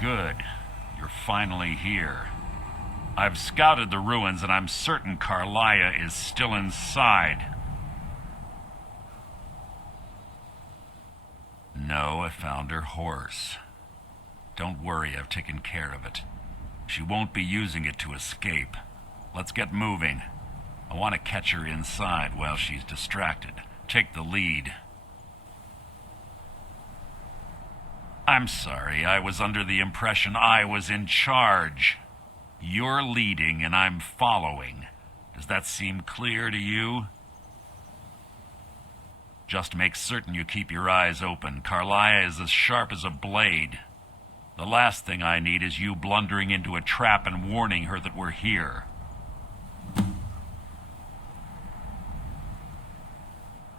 Good. You're finally here. I've scouted the ruins and I'm certain Karliah is still inside. No, I found her horse. Don't worry, I've taken care of it. She won't be using it to escape. Let's get moving. I want to catch her inside while she's distracted. Take the lead. I'm sorry, I was under the impression I was in charge. You're leading and I'm following. Does that seem clear to you? Just make certain you keep your eyes open. Karliah is as sharp as a blade. The last thing I need is you blundering into a trap and warning her that we're here.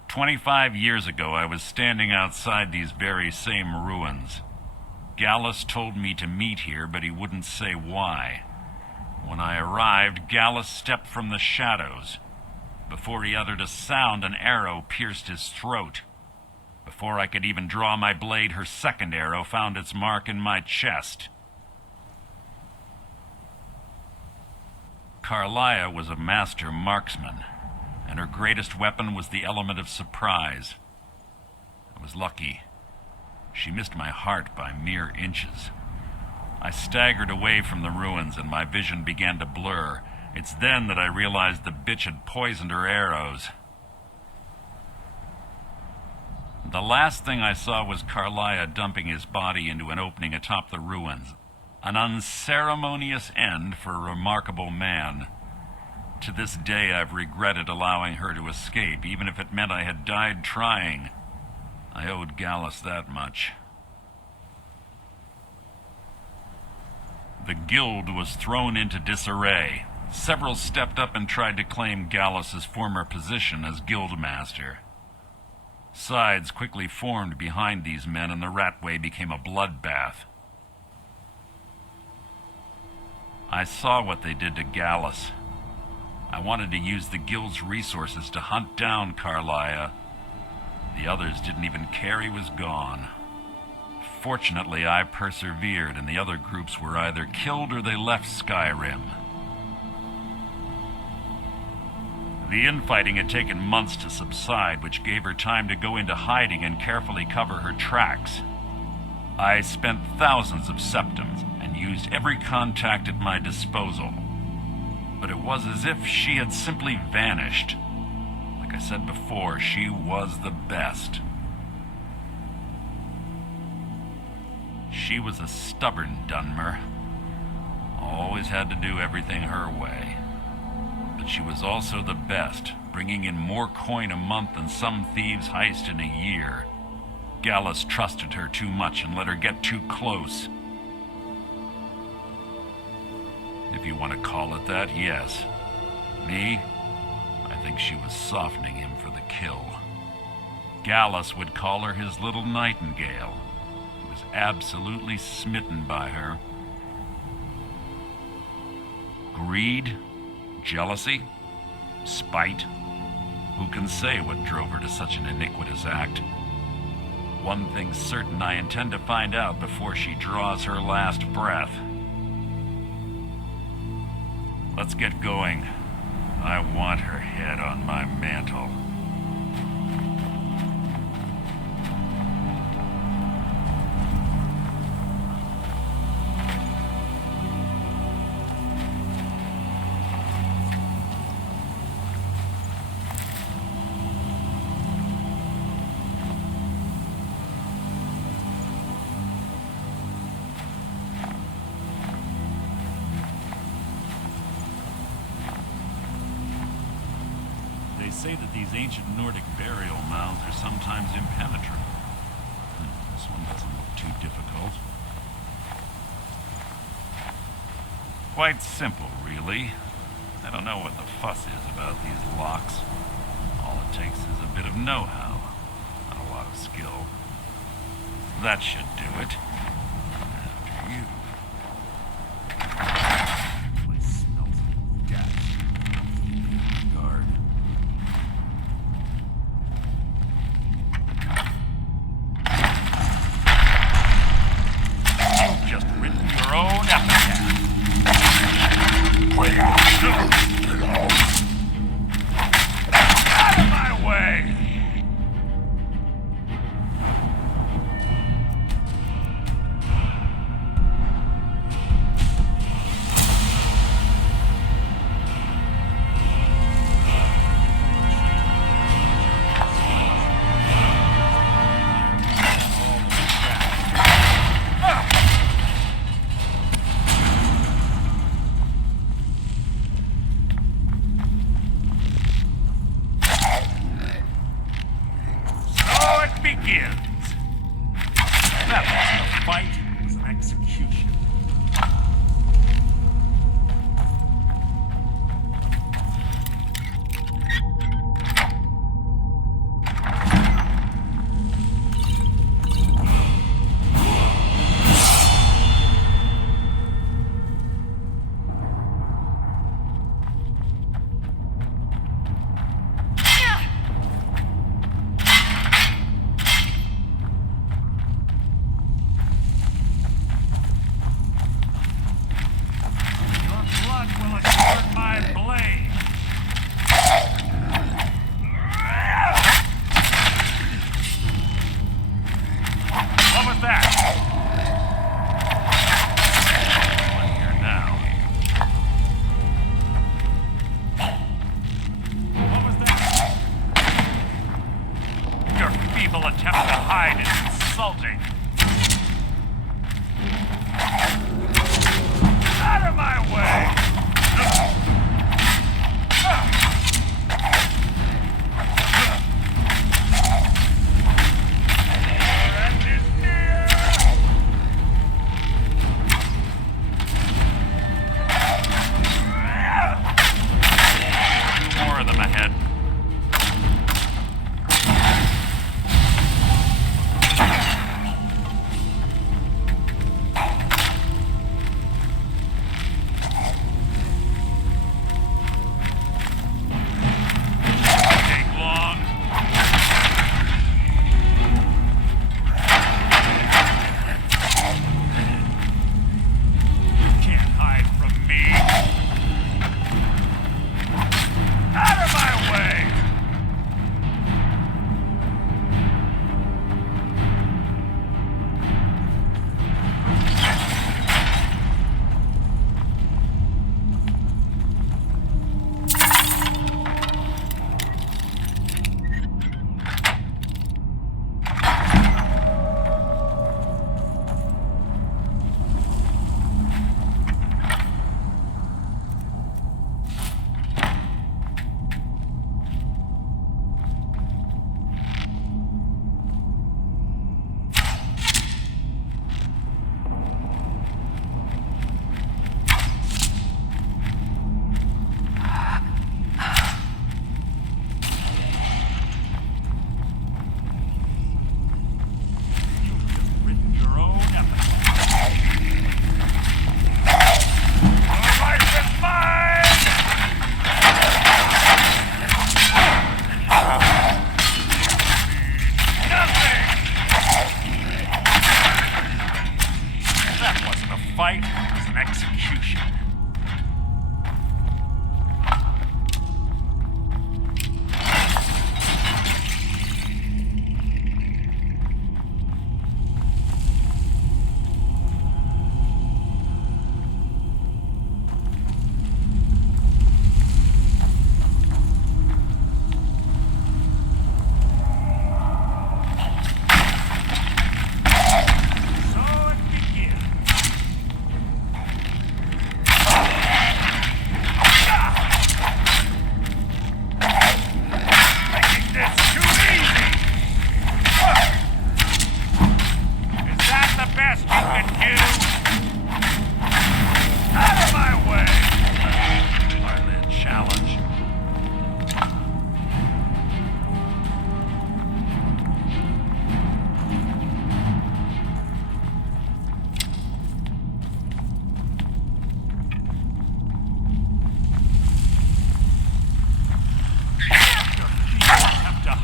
25 years ago, I was standing outside these very same ruins. Gallus told me to meet here, but he wouldn't say why. When I arrived, Gallus stepped from the shadows. Before he uttered a sound, an arrow pierced his throat. Before I could even draw my blade, her second arrow found its mark in my chest. Karliah was a master marksman, and her greatest weapon was the element of surprise. I was lucky. She missed my heart by mere inches. I staggered away from the ruins and my vision began to blur. It's then that I realized the bitch had poisoned her arrows. The last thing I saw was Karliah dumping his body into an opening atop the ruins. An unceremonious end for a remarkable man. To this day, I've regretted allowing her to escape, even if it meant I had died trying. I owed Gallus that much. The guild was thrown into disarray. Several stepped up and tried to claim Gallus's former position as guildmaster. Sides quickly formed behind these men, and the Ratway became a bloodbath. I saw what they did to Gallus. I wanted to use the guild's resources to hunt down Karliah. The others didn't even care he was gone. Fortunately, I persevered, and the other groups were either killed or they left Skyrim. The infighting had taken months to subside, which gave her time to go into hiding and carefully cover her tracks. I spent thousands of septims and used every contact at my disposal. But it was as if she had simply vanished. Like I said before, she was the best. She was a stubborn Dunmer. Always had to do everything her way. But she was also the best, bringing in more coin a month than some thieves heist in a year. Gallus trusted her too much and let her get too close. If you want to call it that, yes. Me? I think she was softening him for the kill. Gallus would call her his little nightingale. He was absolutely smitten by her. Greed? Jealousy? Spite? Who can say what drove her to such an iniquitous act? One thing's certain, I intend to find out before she draws her last breath. Let's get going. I want her head on my mantle. They say that these ancient Nordic burial mounds are sometimes impenetrable. This one doesn't look too difficult. Quite simple, really. I don't know what the fuss is about these locks. All it takes is a bit of know-how, not a lot of skill. That should do it. After you. Place smells of gas. Guard. You've just ridden own epitaph. Out of my way!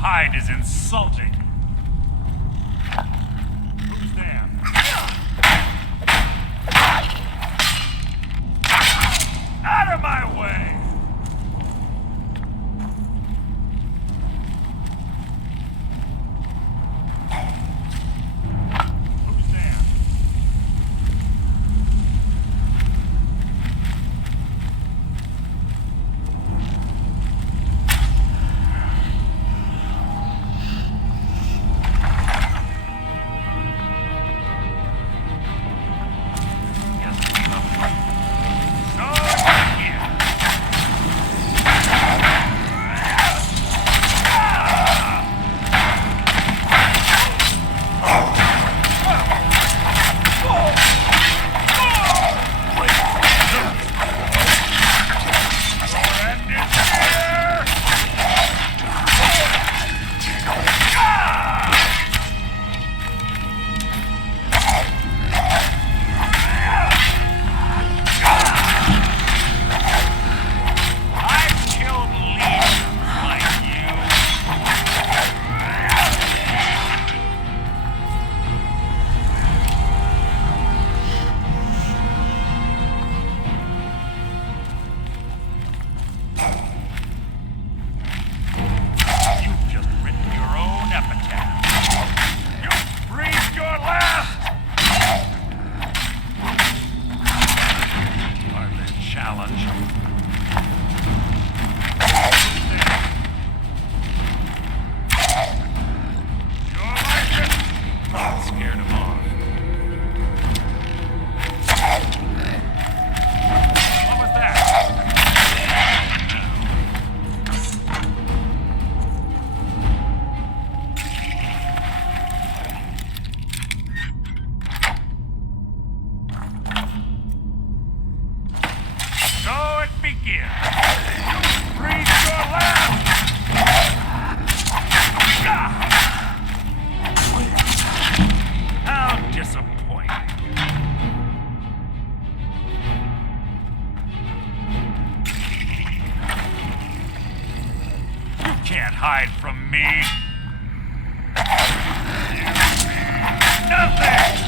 hide is insulting. Who's there? me. Nothing!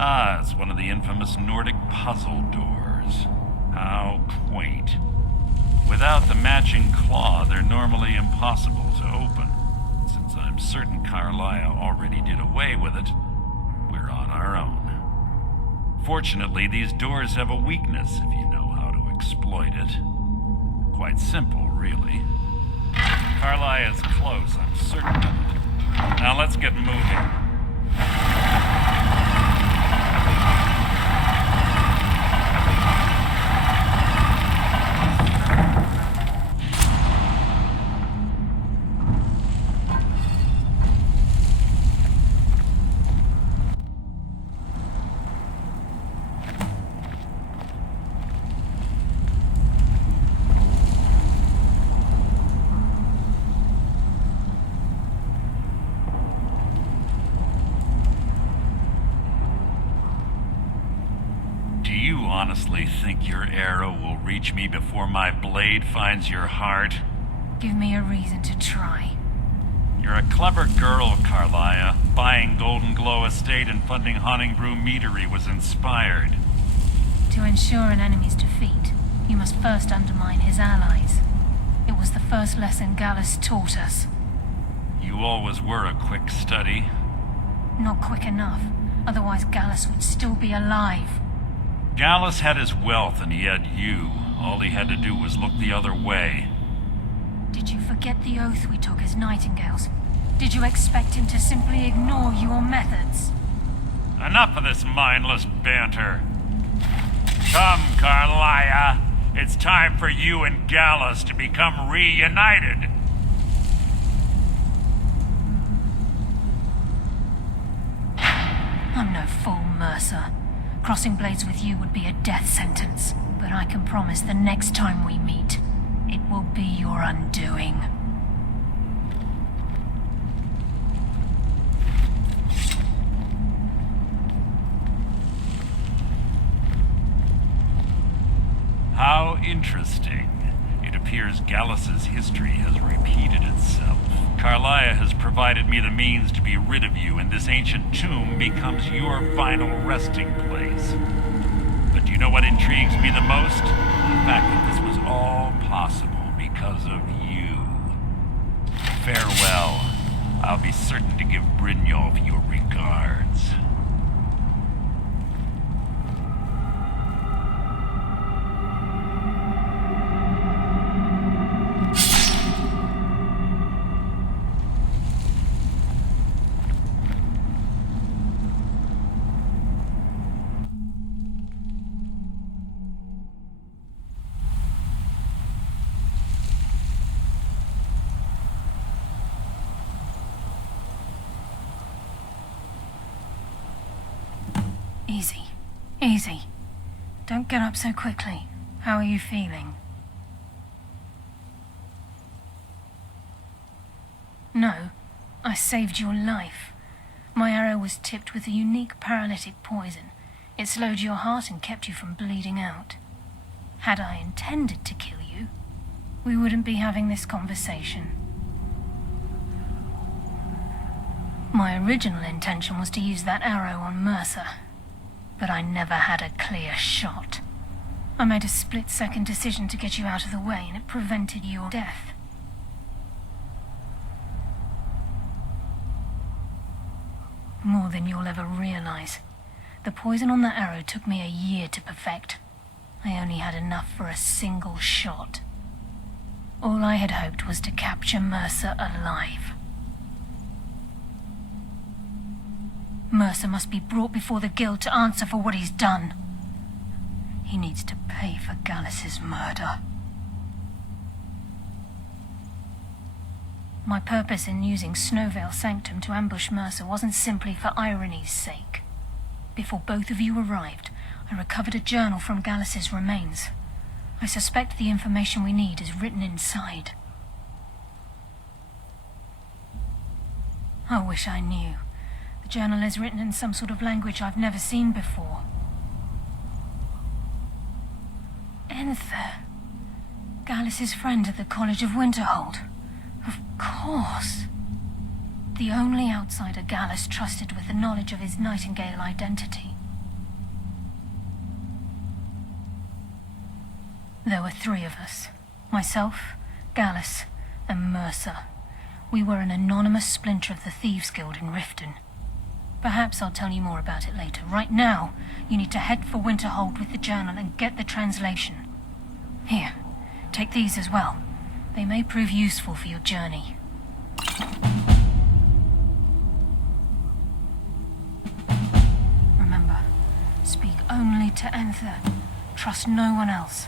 Ah, it's one of the infamous Nordic puzzle doors. How quaint. Without the matching claw, they're normally impossible to open. Since I'm certain Karliah already did away with it, we're on our own. Fortunately, these doors have a weakness if you know how to exploit it. Quite simple, really. Karliah is close, I'm certain of it. Now let's get moving. honestly think your arrow will reach me before my blade finds your heart? Give me a reason to try. You're a clever girl, Karliah. Buying Golden Glow Estate and funding Haunting Brew Meadery was inspired. To ensure an enemy's defeat, you must first undermine his allies. It was the first lesson Gallus taught us. You always were a quick study. Not quick enough, otherwise Gallus would still be alive. Gallus had his wealth and he had you. All he had to do was look the other way. Did you forget the oath we took as Nightingales? Did you expect him to simply ignore your methods? Enough of this mindless banter. Come, Karliah. It's time for you and Gallus to become reunited. I'm no fool, Mercer. Crossing blades with you would be a death sentence. But I can promise the next time we meet, it will be your undoing. How interesting. It appears Gallus's history has repeated itself. Karliah has provided me the means to be rid of you, and this ancient tomb becomes your final resting place. But do you know what intrigues me the most? The fact that this was all possible because of you. Farewell. I'll be certain to give Brynjolf your regards. Easy. Easy. Don't get up so quickly. How are you feeling? No, I saved your life. My arrow was tipped with a unique paralytic poison. It slowed your heart and kept you from bleeding out. Had I intended to kill you, we wouldn't be having this conversation. My original intention was to use that arrow on Mercer, but I never had a clear shot. I made a split-second decision to get you out of the way, and it prevented your death. More than you'll ever realize. The poison on that arrow took me a year to perfect. I only had enough for a single shot. All I had hoped was to capture Mercer alive. Mercer must be brought before the guild to answer for what he's done. He needs to pay for Gallus's murder. My purpose in using Snow Veil Sanctum to ambush Mercer wasn't simply for irony's sake. Before both of you arrived, I recovered a journal from Gallus's remains. I suspect the information we need is written inside. I wish I knew. The journal is written in some sort of language I've never seen before. Enther. Gallus's friend at the College of Winterhold. Of course. The only outsider Gallus trusted with the knowledge of his Nightingale identity. There were three of us. Myself, Gallus, and Mercer. We were an anonymous splinter of the Thieves Guild in Riften. Perhaps I'll tell you more about it later. Right now, you need to head for Winterhold with the journal and get the translation. Here, take these as well. They may prove useful for your journey. Remember, speak only to Enther. Trust no one else.